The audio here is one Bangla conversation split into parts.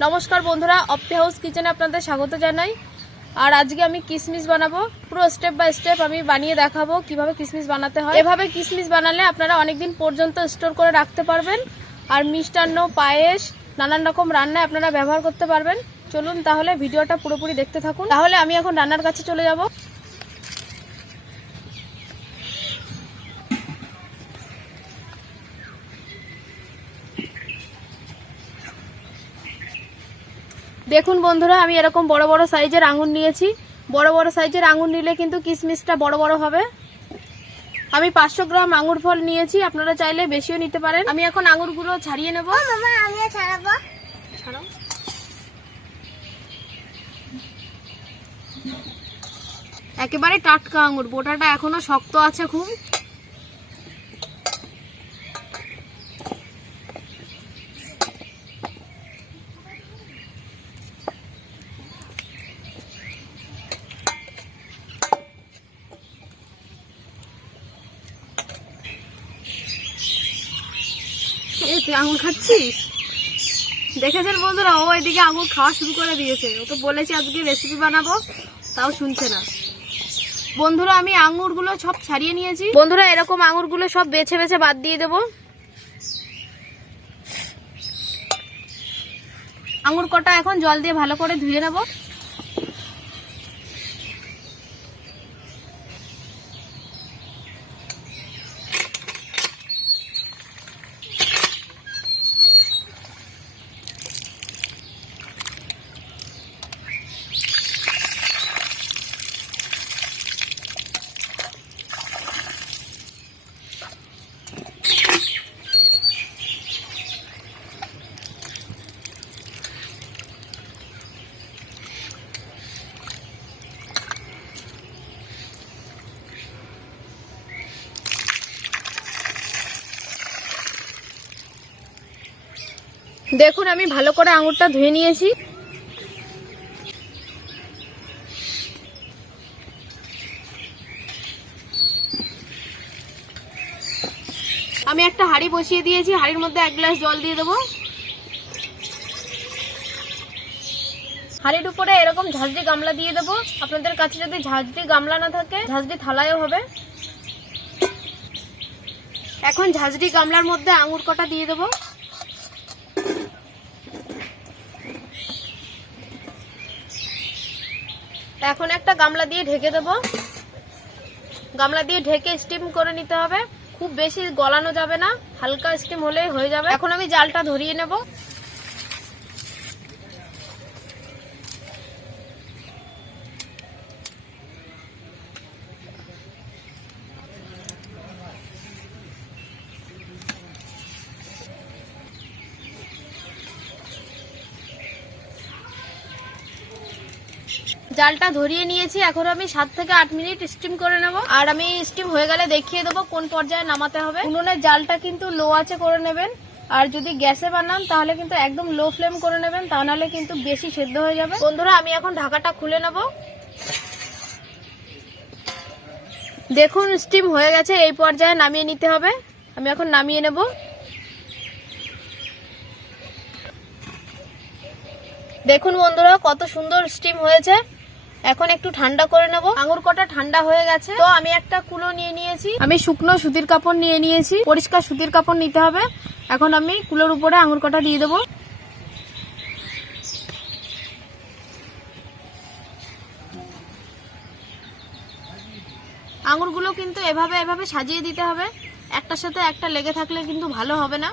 नमस्कार बंधुरा अप्पी हाउस किचेने आपनादेर स्वागत जानाई। और आज के आमी किसमिस बनाबो पुरो स्टेप बाय स्टेप आमी बानिये देखाबो किभाबे किसमिस बनाते हय। एभाबे किसमिस बानाले आपनारा अनेक दिन पर्यन्त स्टोर करे राखते पारबेन और मिष्टान्न पायेस नानान रकम रान्नाय आपनारा व्यवहार करते पारबेन। चलुन ताहले भिडियोटा पुरोपुरि देखते थाकुन। ताहले आमी एखन रान्नार काछे चले जाबो। देखुन बंधुरा आमी एरकम बड़ बड़ साइजेर आंगुर नियेछि। बड़ बड़ साइजेर आंगुर निले किन्तु किसमिसटा बड़ बड़ होबे। आमी 500 ग्राम आंगुर फल नियेछि, आपनारा चाइले बेशिओ निते पारेन। आमी एखन आंगुरगुलो छाड़िये नेब। मामा आमिও ছাড়াবো। ছাড়াও। একেবারে টাটকা আঙ্গুর, বোটাটা এখনো শক্ত আছে খুব। আঙুর খাচ্ছিস দেখেছেন বন্ধুরা, ও এদিকে আঙুর খাওয়া শুরু করে দিয়েছে। ও তো বলেছে আজকে রেসিপি বানাবো, তাও শুনছে না। বন্ধুরা আমি আঙুরগুলো সব ছাড়িয়ে নিয়েছি। বন্ধুরা এরকম আঙুরগুলো সব বেছে বেছে বাদ দিয়ে দেব। আঙুর কটা এখন জল দিয়ে ভালো করে ধুয়ে নেব। দেখুন আমি ভালো করে আঙুরটা ধুয়ে নিয়েছি। আমি একটা হাঁড়ি বসিয়ে দিয়েছি, হাঁড়ির মধ্যে 1 গ্লাস জল দিয়ে দেবো। হাঁড়ির উপরে এরকম ঝাঁঝরি গামলা দিয়ে দেবো। আপনাদের কাছে যদি ঝাঁঝরি গামলা না থাকে ঝাঁঝরি থালায়ও হবে। এখন ঝাঁঝরি গামলার মধ্যে আঙুর কটা দিয়ে দেবো। এখন একটা গামলা দিয়ে ঢেকে দেব। গামলা দিয়ে ঢেকে স্টিম করে নিতে হবে, খুব বেশি গলানো যাবে না, হালকা স্টিম হলেই হয়ে যাবে। এখন আমি জালটা ধরিয়ে নেব। জালটা ধরিয়ে নিয়েছি। এখন আমি 7 থেকে 8 মিনিট স্টিম করে নেব। আর আমি স্টিম হয়ে গেলে দেখিয়ে দেবো কোন পর্যায়ে নামাতে হবে। উনুনের জালটা কিন্তু লো আঁচে করে নেবেন, আর যদি গ্যাসে বানান তাহলে কিন্তু একদম লো ফ্লেম করে নেবেন, তা নাহলে কিন্তু বেশি সেদ্ধ হয়ে যাবে। বন্ধুরা আমি এখন ঢাকাটা খুলে নেব। দেখুন স্টিম হয়ে গেছে, এই পর্যায়ে নামিয়ে নিতে হবে। আমি এখন নামিয়ে নেব। দেখুন বন্ধুরা কত সুন্দর স্টিম হয়েছে। এখন একটু ঠান্ডা করে নেব। আঙুর কটা ঠান্ডা হয়ে গেছে, তো আমি একটা কুলো নিয়ে নিয়েছি। আমি শুকনো সুতির কাপড় নিয়ে নিয়েছি, পরিষ্কার সুতির কাপড় নিতে হবে। এখন আমি কুলোর উপরে আঙুর কটা দিয়ে দেব। আঙুরগুলো কিন্তু এভাবে এভাবে সাজিয়ে দিতে হবে, একটার সাথে একটা লেগে থাকলে কিন্তু ভালো হবে না।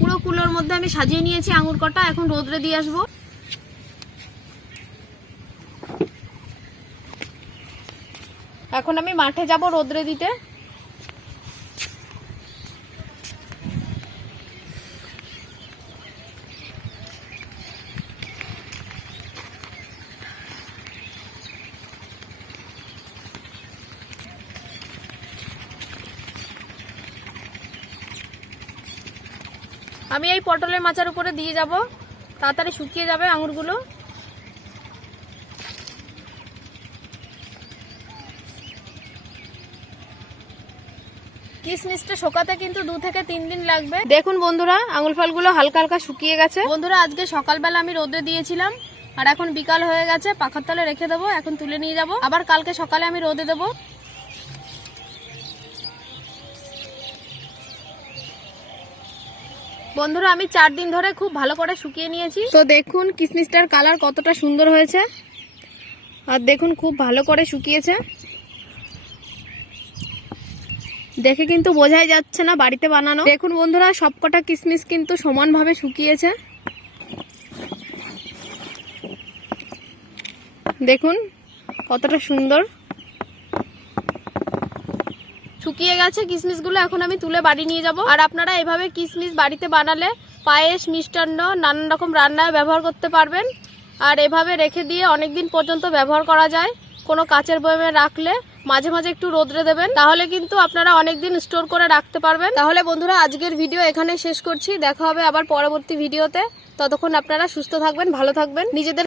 পুরো কুলোর মধ্যে আমি সাজিয়ে নিয়েছি আঙুর কটা। এখন রোদ্রে দিয়ে আসবো। এখন আমি মাঠে যাব রোদ্রে দিতে। আমি এই পটলের মাচার উপরে দিয়ে যাব, তাড়াতাড়ি শুকিয়ে যাবে আঙুরগুলো। কিশমিশটা শোকাতে কিন্তু 2 থেকে 3 দিন লাগবে। দেখুন বন্ধুরা, আঙুর ফলগুলো হালকা হালকা শুকিয়ে গেছে। বন্ধুরা, আজকে সকালবেলা আমি রোদে দিয়েছিলাম, আর এখন বিকাল হয়ে গেছে, পাখার তলে রেখে দেবো। এখন তুলে নিয়ে যাব, আবার কালকে সকালে আমি রোদে দেবো। বন্ধুরা, আমি 4 দিন ধরে খুব ভালো করে শুকিয়ে নিয়েছি। তো দেখুন কিশমিশটার কালার কতটা সুন্দর হয়েছে, আর দেখুন খুব ভালো করে শুকিয়েছে। দেখে কিন্তু বোঝাই যাচ্ছে না বাড়িতে বানানো। দেখুন বন্ধুরা, সবকটা কিশমিশ কিন্তু সমানভাবে শুকিয়েছে। দেখুন কতটা সুন্দর শুকিয়ে গেছে কিশমিশগুলো। এখন আমি তুলে বাড়ি নিয়ে যাব। আর আপনারা এভাবে কিশমিশ বাড়িতে বানালে পায়েস, মিষ্টান্ন, নানান রকম রান্নায় ব্যবহার করতে পারবেন। আর এভাবে রেখে দিয়ে অনেক দিন পর্যন্ত ব্যবহার করা যায়। কোনো কাচের বয়মে রাখলে মাঝে মাঝে একটু রোদরে দেবেন, তাহলে কিন্তু আপনারা অনেক দিন স্টোর করে রাখতে পারবেন। তাহলে বন্ধুরা, আজকের ভিডিও এখানে শেষ করছি। দেখা হবে আবার পরবর্তী ভিডিওতে। ততক্ষণ আপনারা সুস্থ থাকবেন, ভালো থাকবেন, নিজেদের